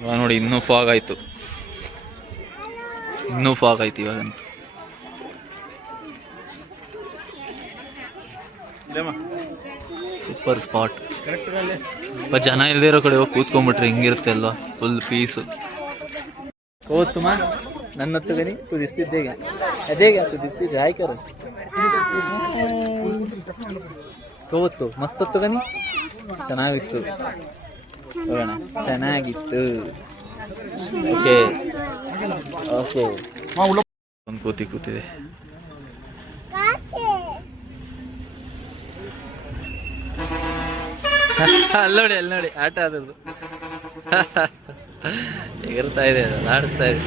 ಇವಾಗ ನೋಡಿ ಇನ್ನೂ ಫಾಗ್ ಆಯಿತು, ಇವಾಗಂತೂ. Super spot. ಜನ ಇಲ್ಲದೆ ಇರೋ ಕಡೆ ಹೋಗಿ ಕೂತ್ಕೊಂಡ್ಬಿಟ್ರೆ ಹಿಂಗಿರುತ್ತೆ ಅಲ್ವಾ, ಫುಲ್ ಪೀಸು. ಕೋತುಮ ನನ್ನ ಹತ್ತು ಗನಿ ತುದಿಸ್ತಿದ್ದೇಗ ಅದೇಗ ತುದಿಸ್ತಿದ್ದೆ ಆಯ್ಕರು ಕೋತು ಮಸ್ತ್ ಹೊತ್ತು ಗನಿ ಚೆನ್ನಾಗಿತ್ತು. ಹೋಗೋಣ, ಚೆನ್ನಾಗಿತ್ತು. Okay okay. ಒಂದು ಕೂತಿದೆ. ಅಲ್ಲಿ ನೋಡಿ ಆಟ ಆದದ್ದು ಎಗರ್ತಾ ಇದೆ, ಆಡಿಸ್ತಾ ಇದೆ.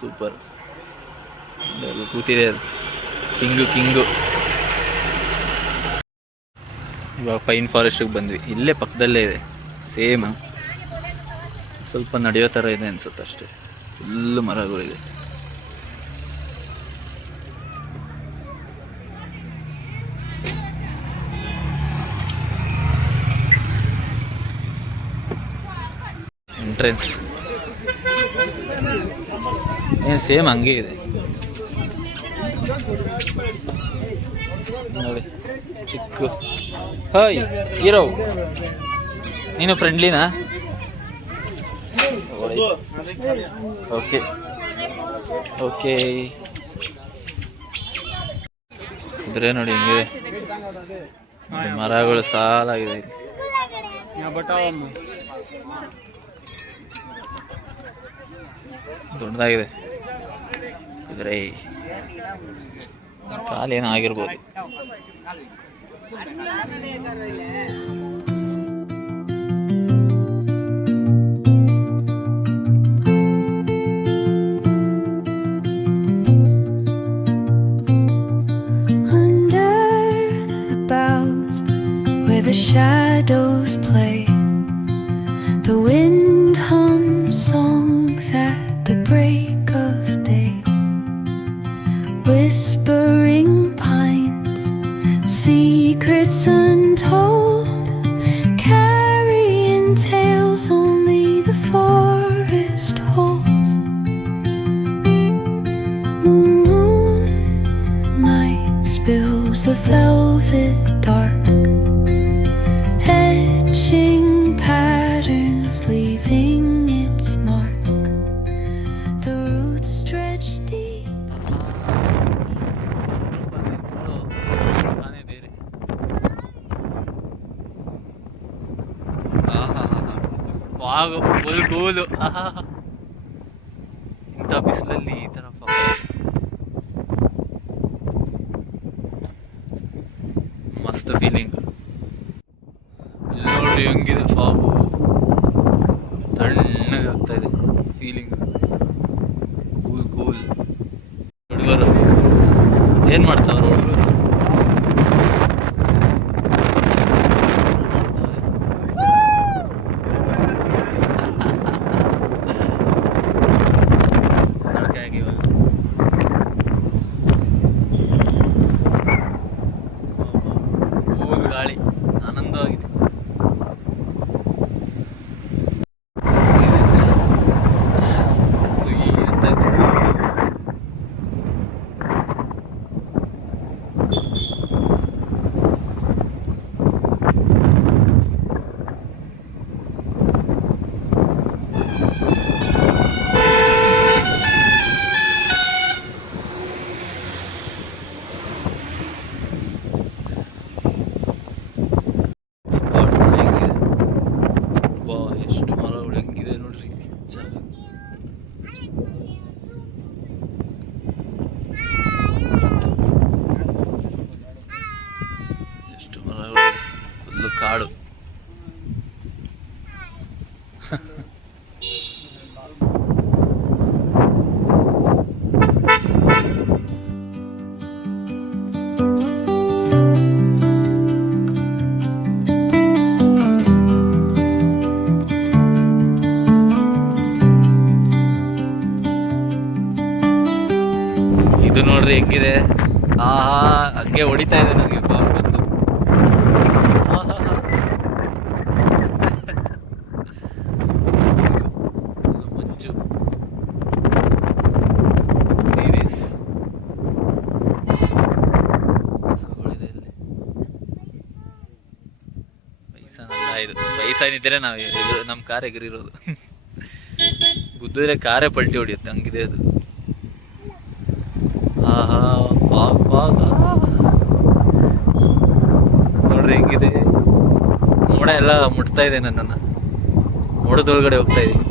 ಸೂಪರ್ ಕೂತಿದೆ ಅದು, ಕಿಂಗು. ಇವಾಗ ಪೈನ್ ಫಾರೆಸ್ಟಿಗೆ ಬಂದ್ವಿ, ಇಲ್ಲೇ ಪಕ್ಕದಲ್ಲೇ ಇದೆ ಸೇಮ್. ಸ್ವಲ್ಪ ನಡೆಯೋ ಥರ ಇದೆ ಅನ್ಸುತ್ತೆ ಅಷ್ಟೇ, ಫುಲ್ಲು ಮರಗಳಿದೆ. ಎಂಟ್ರೆನ್ಸ್ ಏನು ಸೇಮ್ ಹಂಗೆ ಇದೆ ನೋಡಿ. ಚಿಕ್ಕ ಹಾಯ್ ಹೀರೋ, ನೀನು ಫ್ರೆಂಡ್ಲಿನಾ? Okay okay. ಇದ್ರೆ ನೋಡಿ ಹಿಂಗಿದೆ, ಮರಗಳು ಸಾಲಾಗಿದೆ. ದೊಡ್ಡದಾಗಿದೆ. ಇದ್ರೆ ಕಾಲೇನೋ ಆಗಿರ್ಬೋದು. The shadows play, the wind hums songs at the break of day, whispering pines, secrets untold, carrying tales only the forest holds. Moonlight spills the velvet dark, patterns leaving its mark. The roots stretch deep. Full cool. ಇಂಥ ಬಿಸಿಲಲ್ಲಿ ಈ ಥರ ಮಸ್ತ್ feeling. ನೋಡಿ ಹೆಂಗಿದೆ fog, ತಣ್ಣಗೆ ಆಗ್ತಾ ಇದೆ ಫೀಲಿಂಗ್, ಕೂಲ್. ಹುಡುಗರು ಏನು ಮಾಡ್ತಾವ್ರು? ಹುಡುಗರು ನಡಕಾಗಿ ಇವಾಗ ಕೂಲ್ ಗಾಳಿ, ಆನಂದವಾಗಿದೆ. ಕಾಡು. ಇದು ನೋಡ್ರಿ ಹೆಂಗಿದೆ, ಹಂಗೆ ಹೊಡಿತಾ ಇದೆ ನನಗೆ ಬಂದು. ಬೈಸನಲ್ಲ ಇದು. ಬೈಸನ್ ಇದ್ರೆ ನಾವು ನಮ್ಮ ಕಾರ್ ಎಗರಿರೋದು. ಗುದ್ದಿದ್ರೆ ಕಾರೇ ಪಲ್ಟಿ ಹೊಡಿಯುತ್ತೆ, ಹಂಗಿದೆ ಅದು. ಆಹಾ, ಫಾಗ್ ಫಾಗ್ ನೋಡ್ರಿ ಹೆಂಗಿದೆ. ಮೋಡ ಎಲ್ಲ ಮುಟ್ತಾ ಇದೆ ನನ್ನನ್ನು, ಮೋಡದೊಳಗಡೆ ಹೋಗ್ತಾ ಇದ್ದೀನಿ.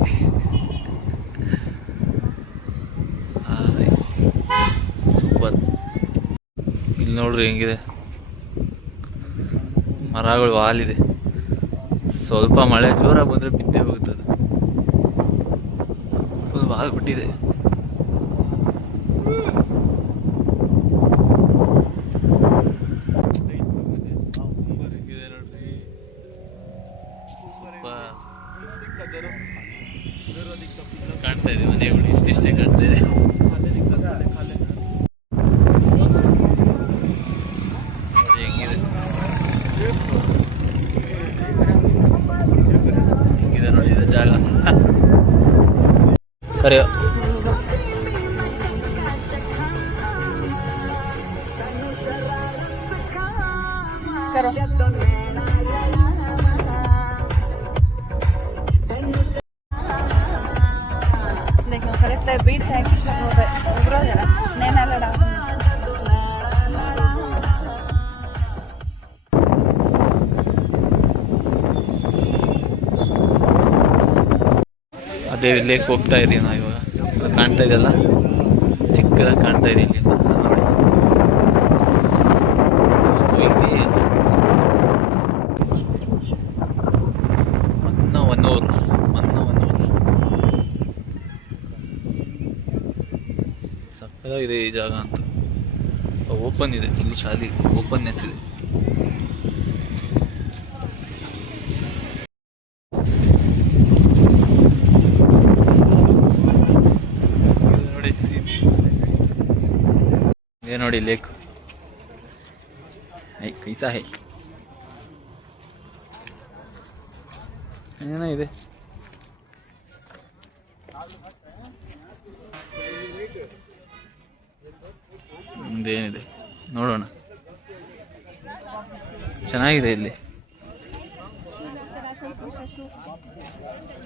ಸೂಪರ್. ಇಲ್ಲಿ ನೋಡ್ರಿ ಹೆಂಗಿದೆ, ಮರಗಳು ಹಾಲಿದೆ. ಸ್ವಲ್ಪ ಮಳೆ ಜೋರಾಗಿ ಬಂದರೆ ಬಿದ್ದೇ ಹೋಗುತ್ತದೆ. ಫುಲ್ ಹಾಲು ಬಿಟ್ಟಿದೆ. ಕಾಣ್ತಾ ಇದೆ ಮನೆಗಳು, ಇಷ್ಟಿಷ್ಟೇ ಕಾಣ್ತಾ ಇದೆ. ಹೆಂಗಿದೆ ಹೆಂಗಿದೆ ನೋಡಿ ಇದು ಜಾಗ. ಸರಿ, बीट साइकिल ಅದೇ ಲೇಕ್ ಹೋಗ್ತಾ ಇದೀವಿ ನಾವು ಇವಾಗ. ಕಾಣ್ತಾ ಇದೆಯಲ್ಲ, ಚಿಕ್ಕದಾಗಿ ಕಾಣ್ತಾ ಇದೆ ಇಲ್ಲಿಂದ ನೋಡಿ. ಸಕ್ಕದಾಗಿದೆ ಈ ಜಾಗ ಅಂತ. ಓಪನ್ ಇದೆ, ಫುಲ್ ಶಾಲಿ ಓಪನ್ನೆಸ್ ಇದೆ. ನೋಡಿ ಇದೆ ನೋಡಿ ಲೇಕ್. ಕೈಸಾ ಹೈ ಏನೋ ಇದೆ. ಮುಂದೇನಿದೆ ನೋಡೋಣ. ಚೆನ್ನಾಗಿದೆ ಇಲ್ಲಿ,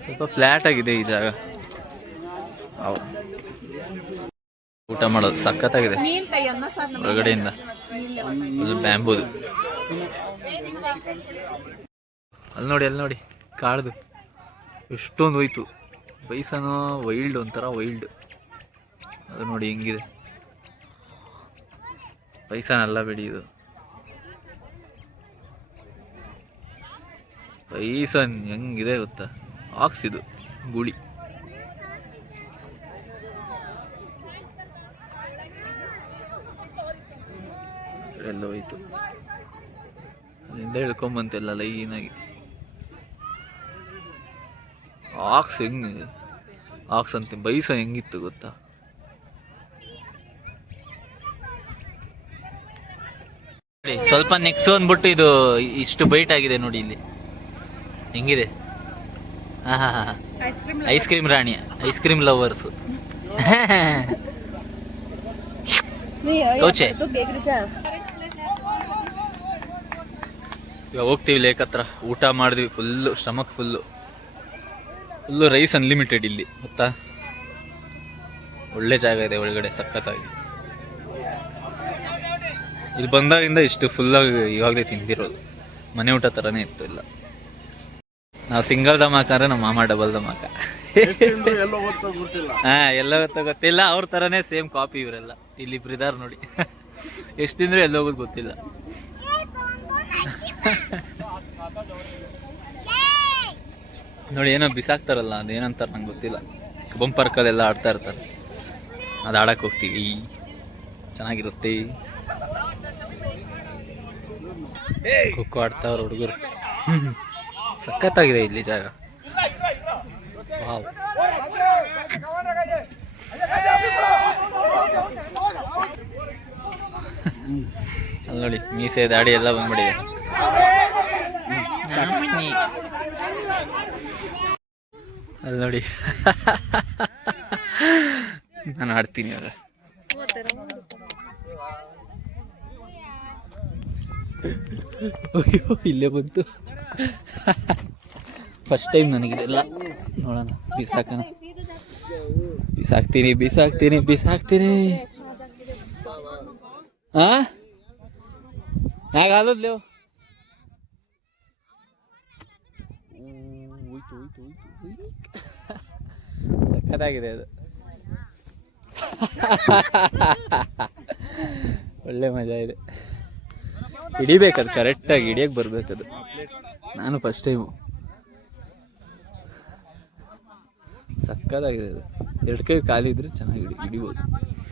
ಸ್ವಲ್ಪ ಫ್ಲ್ಯಾಟ್ ಆಗಿದೆ ಈ ಜಾಗ. ಊಟ ಮಾಡೋದು ಸಖತ್ತಾಗಿದೆ ಹೊರಗಡೆಯಿಂದ. ಬ್ಯಾಂಬೂದು ಅಲ್ಲಿ ನೋಡಿ, ಅಲ್ಲಿ ನೋಡಿ ಕಾಡ್ದು ಎಷ್ಟೊಂದು ಹೋಯ್ತು. ಬೈಸನ ವೈಲ್ಡ್, ಒಂಥರ ವೈಲ್ಡ್ ಅದು ನೋಡಿ ಹೆಂಗಿದೆ. ಬೈಸನಲ್ಲ ಬಿಡಿ ಇದು, ಬೈಸನ್ ಹೆಂಗಿದೆ ಗೊತ್ತಾ, ಆಕ್ಸಿದು ಗುಳಿ. ಎಲ್ಲ ಹೋಯ್ತು, ಅಲ್ಲಿಂದ ಹಿಡ್ಕೊಂಬಂತೆಲ್ಲ ಲೈನಾಗಿ. ಆಕ್ಸ್ ಹೆಂಗೆ, ಆಕ್ಸ್ ಅಂತ ಬೈಸನ್ ಹೆಂಗಿತ್ತು ಗೊತ್ತಾ. ಸ್ವಲ್ಪ ನೆಕ್ಸ್ಟ್ ಅಂದ್ಬಿಟ್ಟು ಇದು ಇಷ್ಟು ಬೈಟ್ ಆಗಿದೆ ನೋಡಿ ಇಲ್ಲಿ ಹೆಂಗಿದೆ. ಹಾ ಐಸ್ ಕ್ರೀಮ್ ರಾಣಿ, ಐಸ್ ಕ್ರೀಮ್ ಲವರ್ಸು. ಕೋಚೆ ಇವಾಗ ಹೋಗ್ತೀವಿ ಲೇಕ್ ಹತ್ರ. ಊಟ ಮಾಡಿದ್ವಿ, full stomach full rice unlimited ಇಲ್ಲಿ ಗೊತ್ತಾ. ಒಳ್ಳೆ ಜಾಗ ಇದೆ ಒಳಗಡೆ, ಸಖತ್ತಾಗಿ. ಇಲ್ಲಿ ಬಂದಾಗಿಂದ ಇಷ್ಟು ಫುಲ್ಲಾಗಿ ಇವಾಗಲೇ ತಿಂದಿರೋದು. ಮನೆ ಊಟ ಥರನೇ ಇತ್ತು ಇಲ್ಲ. ನಾವು ಸಿಂಗಲ್ ಧಮಾಕ ಅಂದರೆ ನಮ್ಮ ಮಾಮ ಡಬಲ್ ಧಮಾಕ. ಹಾಂ, ಎಲ್ಲ ಗೊತ್ತಿಲ್ಲ. ಅವ್ರ ಥರನೇ ಸೇಮ್ ಕಾಪಿ ಇವರೆಲ್ಲ. ಇಲ್ಲಿ ಬ್ರಿದಾರ್ ನೋಡಿ ಎಷ್ಟು ತಿಂದರೆ ಎಲ್ಲೋಗೋದು ಗೊತ್ತಿಲ್ಲ. ನೋಡಿ ಏನೋ ಬಿಸಾಕ್ತಾರಲ್ಲ, ಅದೇನಂತಾರೆ ನಂಗೆ ಗೊತ್ತಿಲ್ಲ. ಬಂಪರ್ಕಲ್ಲೆಲ್ಲ ಆಡ್ತಾ ಇರ್ತಾರೆ, ಅದು ಆಡಕ್ಕೆ ಹೋಗ್ತೀವಿ, ಚೆನ್ನಾಗಿರುತ್ತೆ. ಖೋಖೋ ಆಡ್ತಾವ್ರ ಹುಡುಗರು. ಸಖತ್ತಾಗಿದೆ ಇಲ್ಲಿ ಜಾಗ. ವಾವ್, ಅಲ್ಲಿ ನೋಡಿ ಮೀಸೆ ದಾಡಿ ಎಲ್ಲ ಬಂದ್ಬಿಡಿದೆ. ಅಲ್ಲಿ ನೋಡಿ ನಾನು ಆಡ್ತೀನಿ ಅದ. ಅಯ್ಯೋ ಇಲ್ಲೇ ಬಂತು. ಫಸ್ಟ್ ಟೈಮ್ ನನಗಿದೆಲ್ಲ. ನೋಡೋಣ, ಬಿಸಾಕೋಣ. ಬಿಸಾಕ್ತೀನಿ. ಹಾಂ ಹೇಗಾದಲ್ಲೇ ಹೋಯ್ತು ಸಕ್ಕತ್ತಾಗಿದೆ ಅದು. ಒಳ್ಳೆ ಮಜಾ ಇದೆ. ಹಿಡಿಬೇಕದು, ಕರೆಕ್ಟಾಗಿ ಹಿಡಿಯಕ್ಕೆ ಬರ್ಬೇಕದು. ನಾನು ಫಸ್ಟ್ ಟೈಮು. ಸಕ್ಕತ್ತಾಗಿದೆ ಅದು. 2 ಕೈ ಖಾಲಿ ಇದ್ರೆ ಚೆನ್ನಾಗಿ ಹಿಡಿಬೋದು.